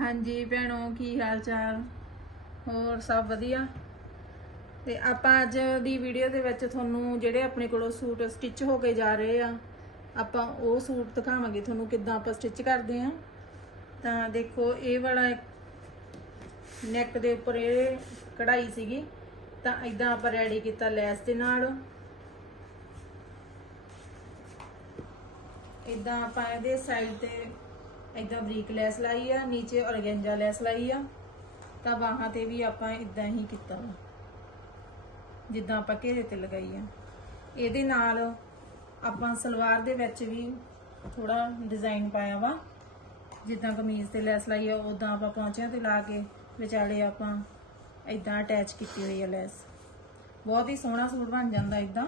ਹਾਂਜੀ, ਭੈਣੋ, ਕੀ ਹਾਲ ਚਾਲ ਹੋਰ ਸਭ ਵਧੀਆ? ਤੇ ਆਪਾਂ ਅੱਜ ਦੀ ਵੀਡੀਓ ਦੇ ਵਿੱਚ ਤੁਹਾਨੂੰ ਜਿਹੜੇ ਆਪਣੇ ਕੋਲੋਂ ਸੂਟ ਸਟਿਚ ਹੋ ਕੇ ਜਾ ਰਹੇ ਆ, ਆਪਾਂ ਉਹ ਸੂਟ ਦਿਖਾਵਾਂਗੇ। ਤੁਹਾਨੂੰ ਕਿੱਦਾਂ ਆਪਾਂ ਸਟਿਚ ਕਰਦੇ ਆ। ਤਾਂ ਦੇਖੋ, ਇਹ ਵਾਲਾ ਨੈਕ ਦੇ ਉੱਪਰ ਇਹ ਕਢਾਈ ਸੀਗੀ। ਤਾਂ ਇਦਾਂ ਆਪਾਂ ਰੈਡੀ ਕੀਤਾ ਲੈਸ ਦੇ ਨਾਲ। ਇਦਾਂ ਆਪਾਂ ਇਹਦੇ ਸਾਈਡ ਤੇ ਇਦਾਂ ਬਰੀਕ ਲੈਸ ਲਾਈ ਆ, ਨੀਚੇ ਔਰਗੈਂਜਾ ਲੈਸ ਲਾਈ ਆ, ਤਾਂ ਬਾਹਾਂ ਤੇ ਵੀ ਆਪਾਂ ਇਦਾਂ ਹੀ ਕੀਤਾ ਵਾ। ਜਿੱਦਾਂ ਆਪਾਂ ਘੇਰੇ ਤੇ ਲਗਾਈ ਆ। ਇਹਦੇ ਨਾਲ ਆਪਾਂ ਸਲਵਾਰ ਦੇ ਵਿੱਚ ਵੀ ਥੋੜਾ ਡਿਜ਼ਾਈਨ ਪਾਇਆ ਵਾ। ਜਿੱਦਾਂ ਕਮੀਜ਼ ਤੇ ਲੈਸ ਲਾਈ ਆ ਉਦਾਂ ਆਪਾਂ ਪੌਂਚਿਆਂ ਤੇ ਲਾ ਕੇ ਵਿਚਾਲੇ ਆਪਾਂ ਇਦਾਂ ਅਟੈਚ ਕੀਤੀ ਹੋਈ ਆ ਲੈਸ। ਬਹੁਤ ਹੀ ਸੋਹਣਾ ਸੂਟ ਬਣ ਜਾਂਦਾ ਇਦਾਂ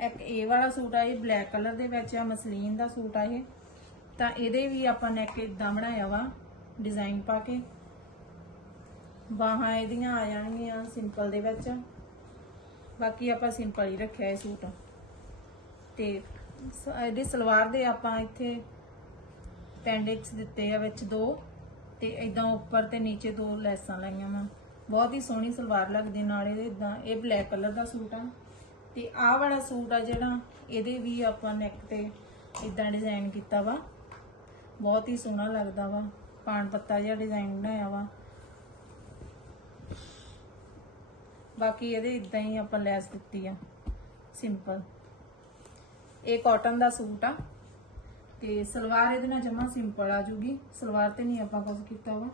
ਇੱਕ ਇਹ ਵਾਲਾ ਸੂਟ ਆ, ਇਹ ਬਲੈਕ ਕਲਰ ਦੇ ਵਿੱਚ ਆ, ਮਸਲੀਨ ਦਾ ਸੂਟ ਆ ਇਹ। ਤਾਂ ਇਹਦੇ ਵੀ ਆਪਾਂ ਨੈਕ ਇਦਾਂ ਬਣਾਇਆ ਵਾ ਡਿਜ਼ਾਈਨ ਪਾ ਕੇ। ਬਾਹਾਂ ਇਹਦੀਆਂ ਆ ਜਾਣਗੀਆਂ ਸਿੰਪਲ ਦੇ ਵਿੱਚ। ਬਾਕੀ ਆਪਾਂ ਸਿੰਪਲ ਹੀ ਰੱਖਿਆ ਇਹ ਸੂਟ। ਤੇ ਸ- ਇਹਦੀ ਸਲਵਾਰ ਦੇ ਆਪਾਂ ਇੱਥੇ ਪੈਂਡਿਕਸ ਦਿੱਤੇ ਆ ਵਿੱਚ ਦੋ। ਤੇ ਇਦਾਂ ਉੱਪਰ ਤੇ ਨੀਚੇ ਦੋ ਲੈਸਾਂ ਲਾਈਆਂ ਵਾ। ਬਹੁਤ ਹੀ ਸੋਹਣੀ ਸਲਵਾਰ ਲੱਗਦੀ ਨਾਲ ਇਹਦੇ ਇਦਾਂ ਇਹ ਬਲੈਕ ਕਲਰ ਦਾ ਸੂਟ ਆ। ਤੇ ਆਹ ਵਾਲਾ ਸੂਟ ਆ ਜਿਹੜਾ, ਇਹਦੇ ਵੀ ਆਪਾਂ ਨੈਕ ਤੇ ਇਦਾਂ ਡਿਜ਼ਾਈਨ ਕੀਤਾ ਵਾ। ਬਹੁਤ ਹੀ ਸੋਹਣਾ ਲੱਗਦਾ ਵਾ। ਪਾਣ ਪੱਤਾ ਜਿਹਾ ਡਿਜ਼ਾਈਨ ਬਣਾਇਆ ਵਾ। ਬਾਕੀ ਇਹਦੇ ਇਦਾਂ ਹੀ ਆਪਾਂ ਲੈਸ ਦਿੱਤੀ ਆ। ਸਿੰਪਲ ਇਹ ਕਾਟਨ ਦਾ ਸੂਟ ਆ। ਤੇ ਸਲਵਾਰ ਇਹਦੇ ਨਾਲ ਜਮਾ ਸਿੰਪਲ ਆ ਜੂਗੀ। ਸਲਵਾਰ ਤੇ ਨਹੀਂ ਆਪਾਂ ਕੁਝ ਕੀਤਾ ਵਾ।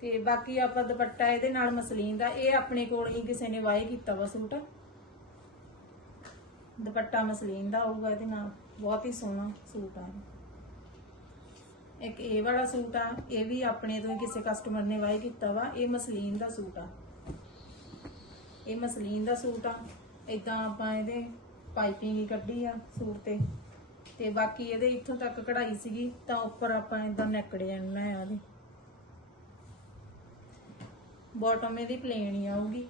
ਤੇ ਬਾਕੀ ਆਪਾਂ ਦੁਪੱਟਾ ਇਹਦੇ ਨਾਲ ਮਸਲੀਨ ਦਾ, ਇਹ ਆਪਣੇ ਕੋਲ ਹੀ ਕਿਸੇ ਨੇ ਵਾਏ ਕੀਤਾ ਵਾ ਸੂਟ। ਦੁਪੱਟਾ ਮਸਲੀਨ ਦਾ ਹੋਊਗਾ ਇਹਦੇ ਨਾਲ। ਬਹੁਤ ਹੀ ਸੋਹਣਾ ਸੂਟ ਆ ਇਹ। ਇੱਕ ਇਹ ਵਾਲਾ ਸੂਟ ਆ, ਇਹ ਵੀ ਆਪਣੇ ਤੋਂ ਹੀ ਕਿਸੇ ਕਸਟਮਰ ਨੇ ਵਾਏ ਕੀਤਾ ਵਾ, ਇਹ ਮਸਲੀਨ ਦਾ ਸੂਟ ਆ। ਇਹ ਮਸਲੀਨ ਦਾ ਸੂਟ ਆ ਇਦਾਂ ਆਪਾਂ ਇਹਦੇ ਪਾਈਪਿੰਗ ਹੀ ਕੱਢੀ ਆ ਸੂਟ ਤੇ। ਤੇ ਬਾਕੀ ਇਹਦੇ ਇੱਥੋਂ ਤੱਕ ਕਢਾਈ ਸੀਗੀ, ਤਾਂ ਉੱਪਰ ਆਪਾਂ ਇਦਾਂ ਨੈਕ ਡਿਜ਼ਾਈਨ ਬਣਾਇਆ ਉਹਦੇ। ਬਾਟਮ ਇਹਦੀ ਪਲੇਨ ਹੀ ਆਊਗੀ।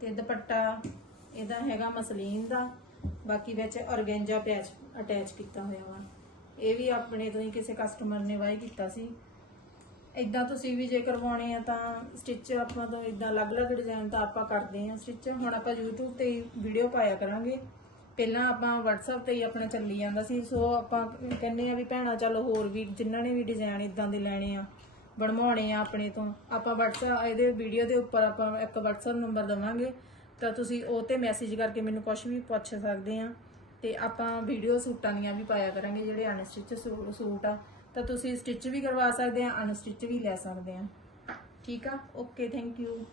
ਤੇ ਦੁਪੱਟਾ ਇਹਦਾ ਹੈਗਾ ਮਸਲੀਨ ਦਾ, ਬਾਕੀ ਵਿੱਚ ਔਰਗੈਂਜਾ ਪੈਚ ਅਟੈਚ ਕੀਤਾ ਹੋਇਆ ਵਾ। ਇਹ ਵੀ ਆਪਣੇ ਤੋਂ ਹੀ ਕਿਸੇ ਕਸਟਮਰ ਨੇ ਵਾਈ ਕੀਤਾ ਸੀ। ਇਦਾਂ ਤੁਸੀਂ ਵੀ ਜੇ ਕਰਵਾਉਣੇ ਆ ਤਾਂ ਸਟਿਚ ਆਪਾਂ ਤੋਂ ਇਦਾਂ ਅਲੱਗ-ਅਲੱਗ ਡਿਜ਼ਾਈਨ ਤਾਂ ਆਪਾਂ ਕਰਦੇ ਆ ਸਟਿਚ ਹੁਣ ਆਪਾਂ YouTube ਤੇ ਵੀਡੀਓ ਪਾਇਆ ਕਰਾਂਗੇ। ਪਹਿਲਾਂ ਆਪਾਂ WhatsApp ਤੇ ਹੀ ਆਪਣਾ ਚੱਲੀ ਜਾਂਦਾ ਸੀ। ਸੋ ਆਪਾਂ ਕਹਿੰਦੇ ਆ ਵੀ ਭੈਣਾ, ਚੱਲ ਹੋਰ ਵੀ ਜਿਨ੍ਹਾਂ ਨੇ ਵੀ ਡਿਜ਼ਾਈਨ ਇਦਾਂ ਦੇ ਲੈਣੇ ਆ, ਬਣਵਾਉਣੇ ਆ ਆਪਣੇ ਤੋਂ। ਆਪਾਂ WhatsApp, ਇਹਦੇ ਵੀਡੀਓ ਦੇ ਉੱਪਰ ਆਪਾਂ ਇੱਕ WhatsApp ਨੰਬਰ ਦਵਾਂਗੇ। ਤਾਂ ਤੁਸੀਂ ਉਹ ਤੇ ਮੈਸੇਜ ਕਰਕੇ ਮੈਨੂੰ ਕੁਝ ਵੀ ਪੁੱਛ ਸਕਦੇ ਆ। ਤੇ ਆਪਾਂ ਵੀਡੀਓ ਸੂਟਾਂ ਦੀਆਂ ਵੀ ਪਾਇਆ ਕਰਾਂਗੇ, ਜਿਹੜੇ ਅਨਸਟਿਚ ਸੂਟ ਆ, ਤਾਂ ਤੁਸੀਂ ਸਟਿਚ ਵੀ ਕਰਵਾ ਸਕਦੇ ਆ ਅਨਸਟਿਚ ਵੀ ਲੈ ਸਕਦੇ ਆ। ਠੀਕ ਆ? Okay thank you